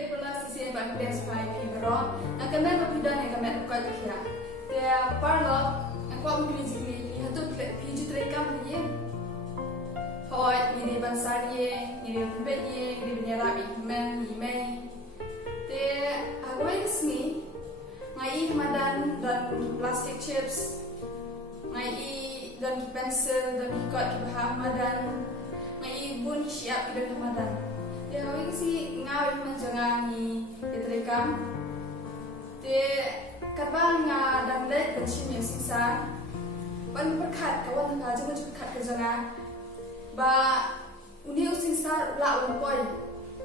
Blei pernah sisi bang blei supaya pi berok. Nak kena berpindah yang kena buka dia. Dia parlo, aku mungkin jingli. Itu pi treikam ni. Hoi, ini bansar ye, ini pempek ye, ini iarap hymmen. Dia aku ini ngai madan dan plastic chips, ngai dan pensel dan ikut bahan madan, ngai bun siap dan madan. Dia awak si ngawin menjangan ni treikam. Dia Katba dan leit dan shim yang synsar. Ban pyrkhat kawan tengah jengmut pyrkhat kejangan. Ba uni synsar la umpoi.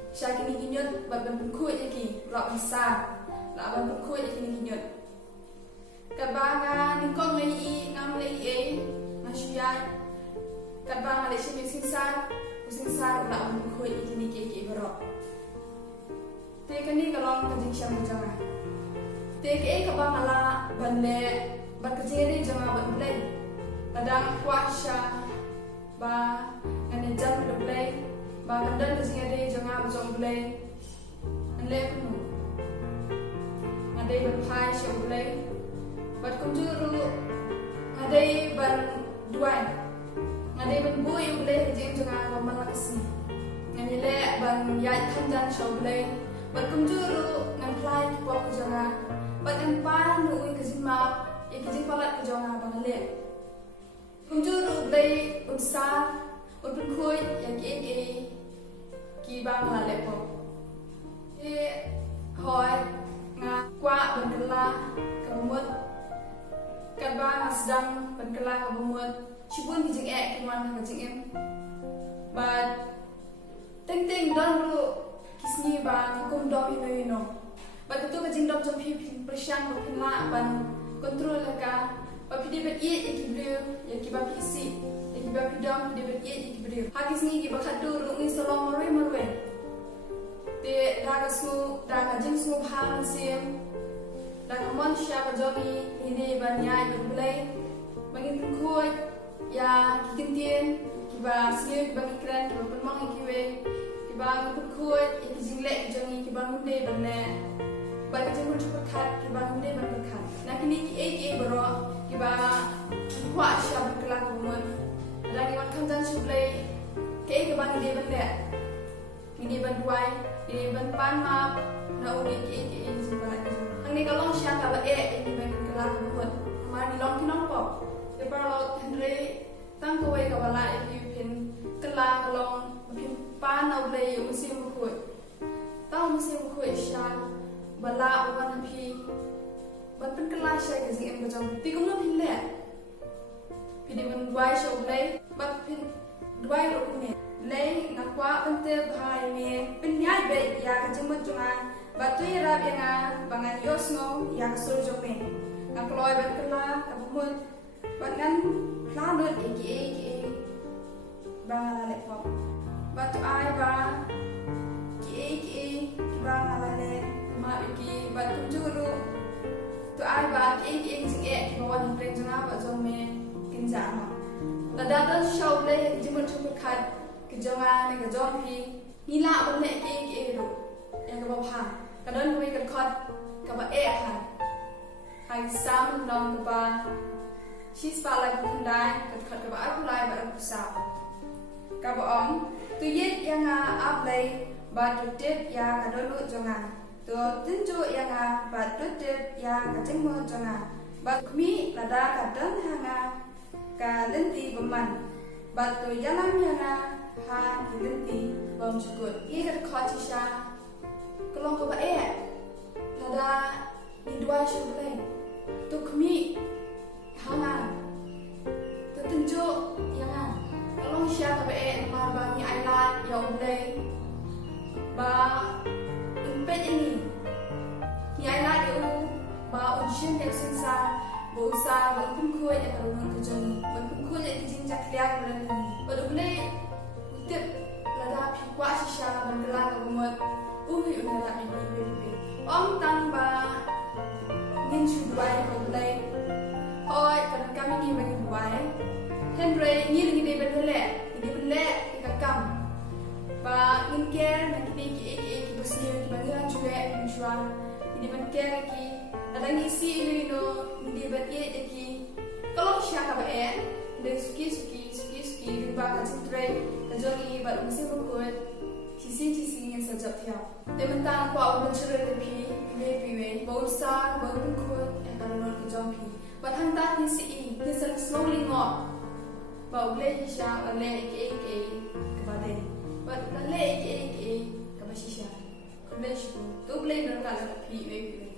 Syakini kinyut ban pynkhuid lagi la synsar. La ban pynkhuid lagi kinyut. Katba ningkong lei ngam lei iaid. Katba lei shim yang synsar. Synsar la pynkhuid lagi ki berok. Te kani kalong kajing syam jangan. Te ke kabang ala banle ban kajing jangan ban blei. Kadang kwah ba ngan jam le blei ba kandan jingiadei jangan jong blei. Anle kumno. Ngadei ban pai shom blei. Bat kumjuru ngadei ban duwai. Ngadei ban bui blei kajing jangan ban malakasi. Nganile ban iaid kandan shom blei. Bat kumjuru ngan phla kwah jangan. Bat ngan pan nuit jingpalat jangan ban le. Kumjuru blei unsar pynkhuid yang ki bang la lepo. Hoi nga kwah ban kylla kabumut. Katba sedang ban kylla kabumut. Cibun ki jingim. But ting don ru kisni bang kumno ino. But itu kajing dom jom pi persiang phla ban kontrol ka. But pidi bet iaid ki ba isi. Ki ba pidam pidi bet iaid ki brio. Hakis ni ki ba khadu ru ni solong marwe. Te daga jing smu bhang sim. Daga mon sya ka jomi ini ban iaid U Blei. Bangin pynkhuid ya kintien ki ba slim ki ba kran ki ba pemang ki we. Ki ba pynkhuid ki jinglek ki jomi ki ba munde ban ne. Ba jingmut pyrkhat ki ba munde ban pyrkhat. Nak ini ki berok ki ba kwah ban kylla kumut. Dan iwan kamjan U Blei ke ban ide ban le. Ini ban duwai, ini ban pan map na uni ke jingpalat. Hang ni kalong sya ka ba ini ban kylla kumut. Ma ni long kinong pop. Dia parlo Trei tang kawei ka bala pin kylla kalong pin pan U Blei musim pynkhuid. Tahu musim pynkhuid sya bala uban pi ban pen kylla sya ke jingim ka jong pi kumno pin le. Pidi ban duwai sya U Blei bat pin duwai ro ne. Lei na kwah ante bhai me pin iaid be ya ka jingmut jangan bat tu iarap yang bangan yosno ya ka sur jong me. Na kloi ban kylla ka bumut bat ngan phla nuit bang ala pop. Bat tu ai ba ki bang ala le ma iki bat kumjuru tu ai ba ki ki bawan pren jangan ba jong me kinjang. Lada dan show blei jingmut pyrkhat ke jangan ke jong pi nila ban le ki ro yang ka ba phang kadan we ka khot ka ba han hai sam long ka ba shisha la kundai ka khot ka ba apulai ba sa ka ba ong tu yet yang a blei ba tu tip ya ka dolu jangan tu tinju yang ba tu tip ya ka jingmut jangan ba kmi lada ka dan hanga ka lenti beman batu jalan yang ha lenti bom cukup ia kat kau shisha kelong kau lada di duwai U Blei tu kami hanga tu tunjuk yang kelong sya kau nama bagi iaid ya U Blei ba pempek ini ni iaid dia ba shim yang synsar bosa ban pynkhuid ya kalung ka jong ban pynkhuid ya kijing jakliak ban ni ban U Blei utip lada pi kwah shisha ban kylla ka kumut uhi unara ni om tang ba ngin chu duwai U Blei hoi kan kami ni ban duwai Trei ni ngi ban le ka kam ba ngin ker na ki busni ki ban but iki kalau syak apa dan suki bimba kacang Trei kajong ini baru mesti berkuat cisi yang sejak tiap dan mentang kuah bercerai lebih piwe bau besar bau pynkhuid yang kalau kajong pi batang tak ni si kisah slowly ngok bau Blei shisha leit kabade but leit shisha kumno tu Blei berkala piwe